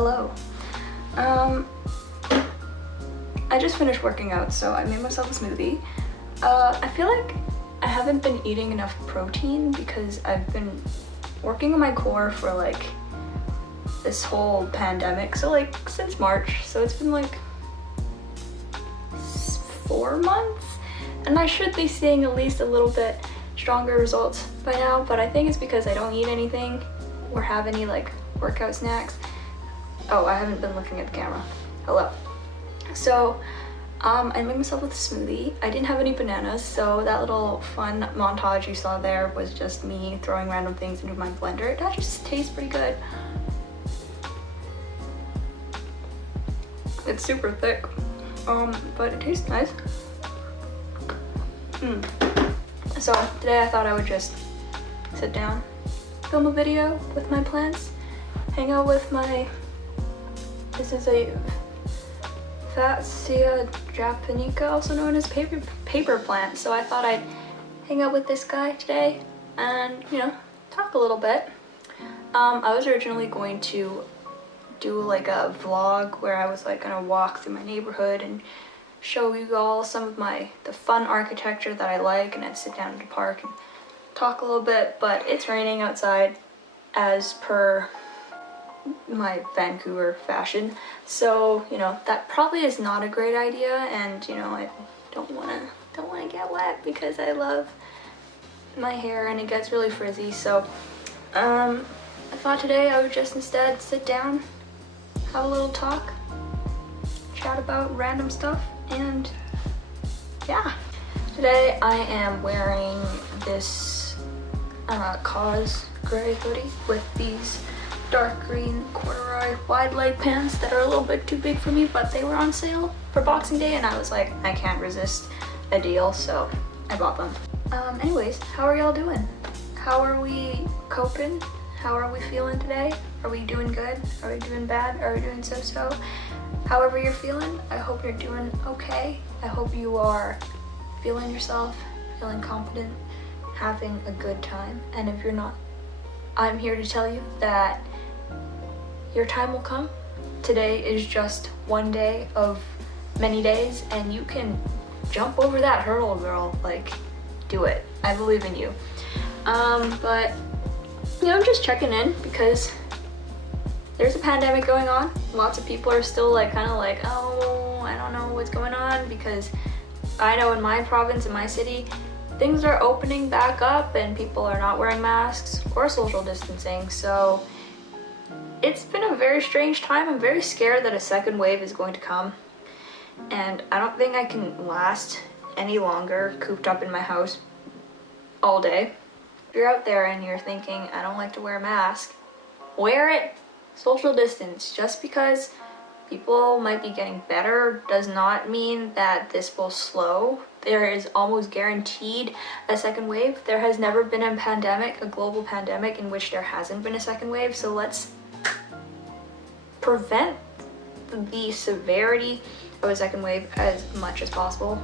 Hello. I just finished working out, so I made myself a smoothie. I feel like I haven't been eating enough protein because I've been working on my core for like this whole pandemic, so like since March, so it's been like 4 months, and I should be seeing at least a little bit stronger results by now, but I think it's because I don't eat anything or have any like workout snacks. Oh, I haven't been looking at the camera. Hello. So I made myself a smoothie. I didn't have any bananas, so that little fun montage you saw there was just me throwing random things into my blender. That just tastes pretty good. It's super thick, but it tastes nice. So today I thought I would just sit down, film a video with my plants, hang out with my, this is a Fanjastic japonica, also known as paper plant. So I thought I'd hang out with this guy today and, you know, talk a little bit. I was originally going to do like a vlog where I was like gonna walk through my neighborhood and show you all some of the fun architecture that I like, and I'd sit down in the park and talk a little bit, but it's raining outside as per my Vancouver fashion, so you know that probably is not a great idea, and you know I don't want to get wet because I love my hair and it gets really frizzy. So I thought today I would just instead sit down, have a little talk, chat about random stuff, and yeah. Today I am wearing this cause gray hoodie with these dark green corduroy wide leg pants that are a little bit too big for me, but they were on sale for Boxing Day and I was like, I can't resist a deal, so I bought them. Anyways, how are y'all doing? How are we coping? How are we feeling today? Are we doing good? Are we doing bad? Are we doing so-so? However you're feeling, I hope you're doing okay. I hope you are feeling yourself, feeling confident, having a good time. And if you're not, I'm here to tell you that your time will come. Today is just one day of many days, and you can jump over that hurdle, girl. Like, do it. I believe in you. But you know, I'm just checking in because there's a pandemic going on. Lots of people are still like kind of like, oh, I don't know what's going on, because I know in my province, in my city, things are opening back up and people are not wearing masks or social distancing. So it's been a very strange time. I'm very scared that a second wave is going to come, and I don't think I can last any longer cooped up in my house all day. If you're out there and you're thinking, I don't like to wear a mask, wear it. Social distance. Just because people might be getting better does not mean that this will slow. There is almost guaranteed a second wave. There has never been a pandemic, a global pandemic, in which there hasn't been a second wave. So let's prevent the severity of a second wave as much as possible.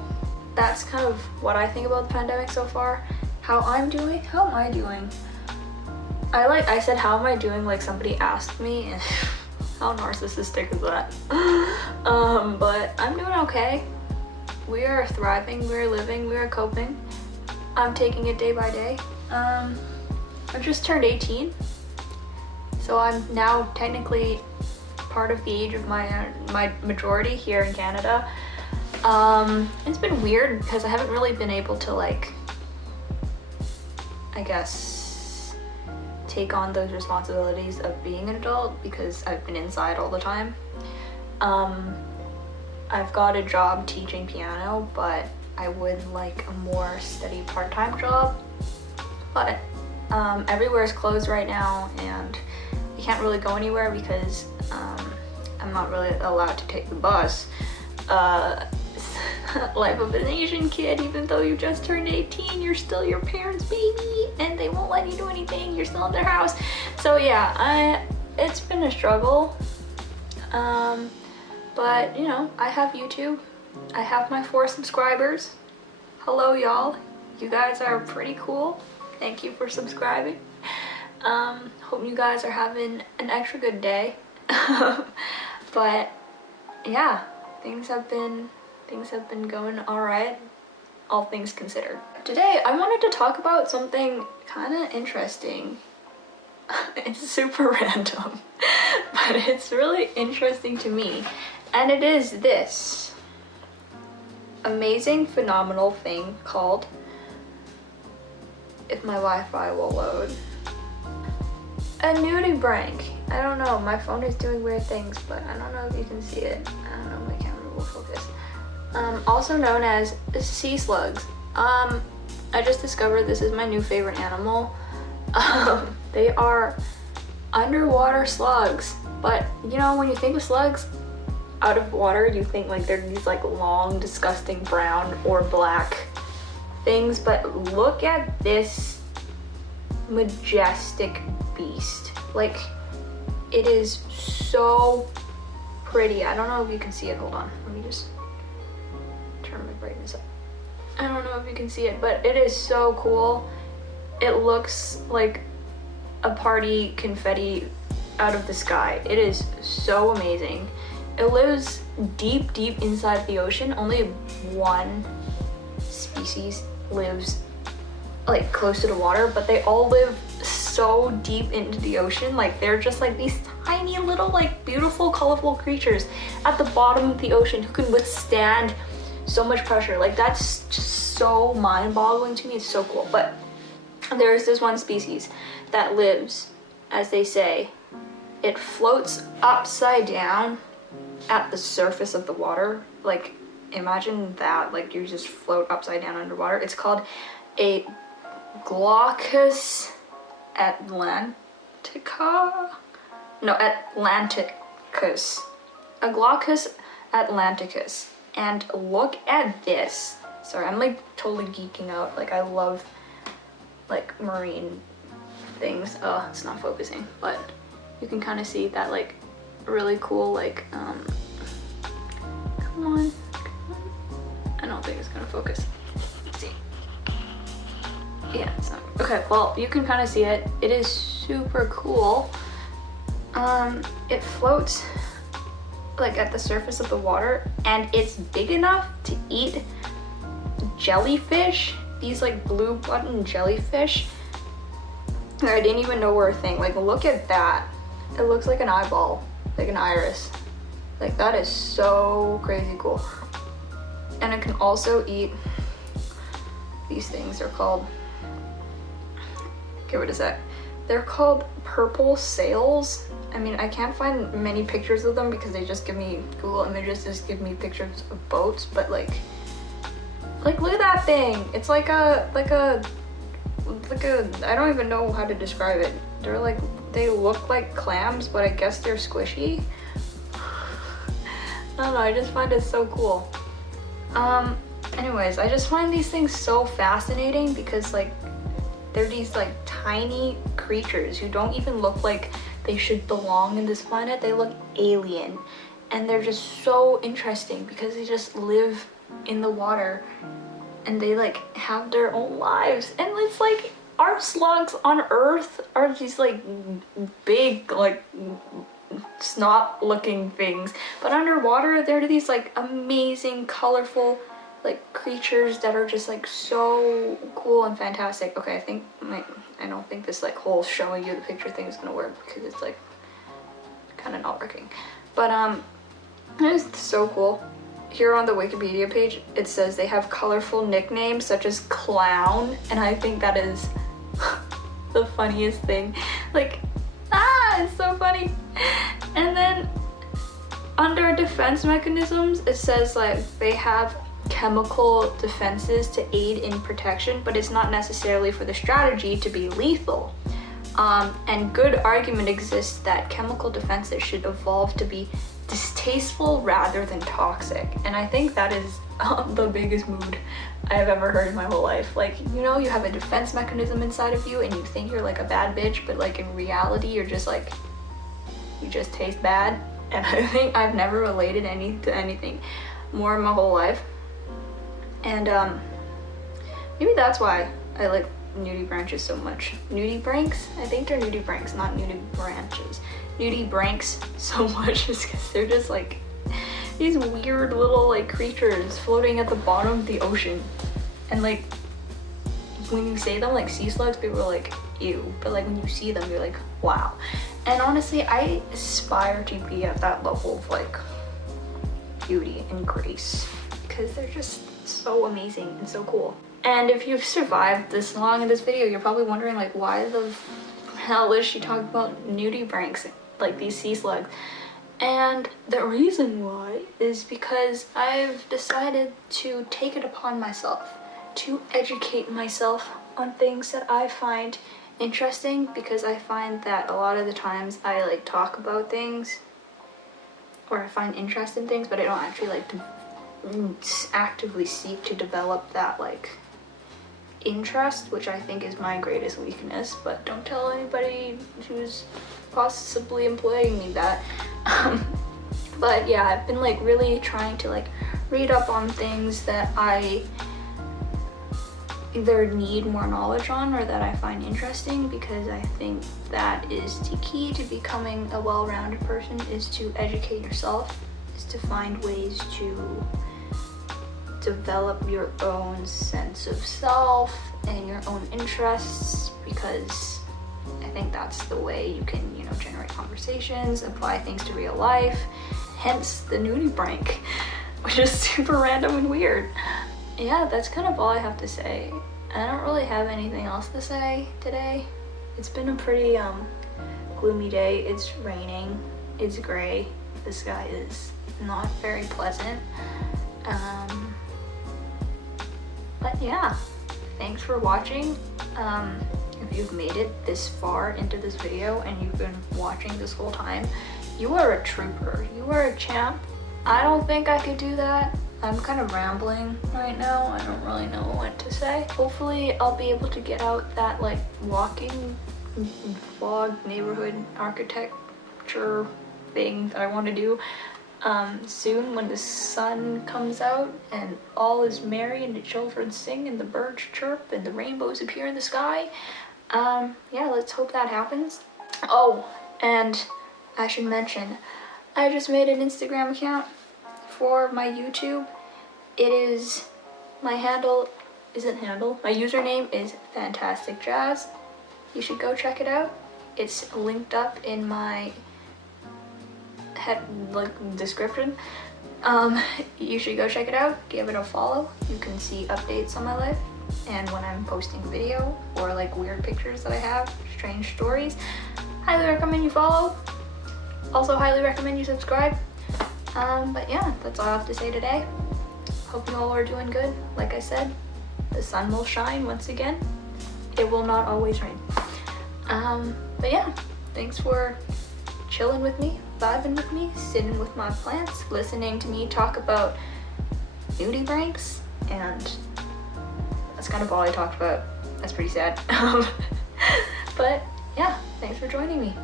That's kind of what I think about the pandemic so far. How I'm doing? How am I doing? I said, how am I doing, like somebody asked me, and how narcissistic is that? But I'm doing okay. We are thriving, we're living, we're coping. I'm taking it day by day. I just turned 18, so I'm now technically part of the age of my majority here in Canada. It's been weird because I haven't really been able to, like, I guess, take on those responsibilities of being an adult because I've been inside all the time. I've got a job teaching piano, but I would like a more steady part-time job. But everywhere is closed right now and I can't really go anywhere because I'm not really allowed to take the bus. Life of an Asian kid, even though you just turned 18, you're still your parents' baby and they won't let you do anything. You're still in their house. So yeah, it's been a struggle. But you know, I have YouTube. I have my 4 subscribers. Hello y'all. You guys are pretty cool. Thank you for subscribing. Hope you guys are having an extra good day. But yeah, things have been going all right, all things considered. Today I wanted to talk about something kind of interesting. It's super random, but it's really interesting to me, and it is this amazing, phenomenal thing called, if my Wi-Fi will load, a nudie prank. I don't know, my phone is doing weird things, but I don't know if you can see it. I don't know if my camera will focus. Also known as sea slugs. I just discovered this is my new favorite animal. They are underwater slugs, but you know, when you think of slugs out of water, you think like they're these like long, disgusting brown or black things, but look at this majestic beast. Like, it is so pretty. I don't know if you can see it. Hold on, let me just turn my brightness up. I don't know if you can see it, but it is so cool. It looks like a party confetti out of the sky. It is so amazing. It lives deep, deep inside the ocean. Only one species lives like close to the water, but they all live so deep into the ocean. Like, they're just like these tiny little, like, beautiful, colorful creatures at the bottom of the ocean who can withstand so much pressure. Like, that's just so mind-boggling to me. It's so cool. But there's this one species that lives, as they say, it floats upside down at the surface of the water. Like, imagine that, like, you just float upside down underwater. It's called a Glaucus atlantica? No, Atlanticus. A Glaucus atlanticus. And look at this. Sorry, I'm like totally geeking out. Like, I love like marine things. Oh, it's not focusing, but you can kind of see that like really cool, like, come on. I don't think it's gonna focus. Let's see. Yeah, it's not. Okay, well, you can kind of see it. It is super cool. It floats like at the surface of the water, and it's big enough to eat jellyfish, these like blue button jellyfish. I didn't even know were a thing. Like, look at that. It looks like an eyeball, like an iris. Like, that is so crazy cool. And it can also eat these things. They're called, okay, what is that? They're called purple sails. I mean, I can't find many pictures of them because they just give me, Google Images just give me pictures of boats, but like look at that thing. It's like a, I don't even know how to describe it. They're like, they look like clams, but I guess they're squishy. I don't know, I just find it so cool. Anyways, I just find these things so fascinating because like, they're these like tiny creatures who don't even look like they should belong in this planet. They look alien, and they're just so interesting because they just live in the water and they like have their own lives. And it's like, our slugs on Earth are these like big, like snot looking things, but underwater they're these like amazing, colorful like creatures that are just like so cool and fantastic. Okay, I don't think this like whole showing you the picture thing is gonna work because it's like kind of not working. But it's so cool. Here on the Wikipedia page, it says they have colorful nicknames such as clown, and I think that is the funniest thing. Like, it's so funny. And then under defense mechanisms, it says like they have chemical defenses to aid in protection, but it's not necessarily for the strategy to be lethal. And good argument exists that chemical defenses should evolve to be distasteful rather than toxic. And I think that is the biggest mood I've ever heard in my whole life. Like, you know, you have a defense mechanism inside of you and you think you're like a bad bitch, but like in reality you're just like, you just taste bad. And I think I've never related to anything more in my whole life. And maybe that's why I like nudie branches so much. Nudie pranks? I think they're nudie pranks, not nudie branches. nudibranchs so much is because they're just like these weird little like creatures floating at the bottom of the ocean. And like when you say them like sea slugs, people are like ew, but like when you see them you're like wow. And honestly, I aspire to be at that level of like beauty and grace because they're just so amazing and so cool. And if you've survived this long in this video, you're probably wondering like why the hell is she talking about nudibranchs, like these sea slugs? And the reason why is because I've decided to take it upon myself to educate myself on things that I find interesting, because I find that a lot of the times I like talk about things or I find interest in things, but I don't actually like to actively seek to develop that like interest, which I think is my greatest weakness. But don't tell anybody who's possibly employing me that. But yeah, I've been like really trying to like read up on things that I either need more knowledge on or that I find interesting, because I think that is the key to becoming a well-rounded person, is to educate yourself, is to find ways to develop your own sense of self and your own interests, because I think that's the way you can, you know, generate conversations, apply things to real life, hence the nudibranch, which is super random and weird. Yeah, that's kind of all I have to say. I don't really have anything else to say today. It's been a pretty gloomy day. It's raining, it's gray, the sky is not very pleasant. But yeah, thanks for watching. If you've made it this far into this video and you've been watching this whole time, you are a trooper, you are a champ. I don't think I could do that. I'm kind of rambling right now. I don't really know what to say. Hopefully I'll be able to get out that like walking vlog neighborhood architecture thing that I want to do soon, when the sun comes out and all is merry and the children sing and the birds chirp and the rainbows appear in the sky. Yeah, let's hope that happens. Oh, and I should mention, I just made an Instagram account for my YouTube. It is, my username is fantastic jazz. You should go check it out. It's linked up in my description. You should go check it out, give it a follow. You can see updates on my life and when I'm posting video or like weird pictures that I have, strange stories. Highly recommend you follow. Also highly recommend you subscribe. But yeah, that's all I have to say today. Hope you all are doing good. Like I said, the sun will shine once again. It will not always rain. But yeah, thanks for chilling with me, vibing with me, sitting with my plants, listening to me talk about nudibranchs, and that's kind of all I talked about. That's pretty sad. But yeah, thanks for joining me.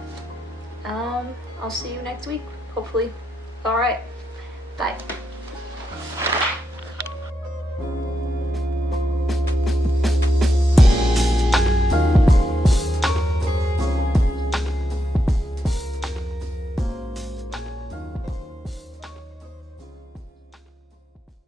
I'll see you next week, hopefully. All right, bye.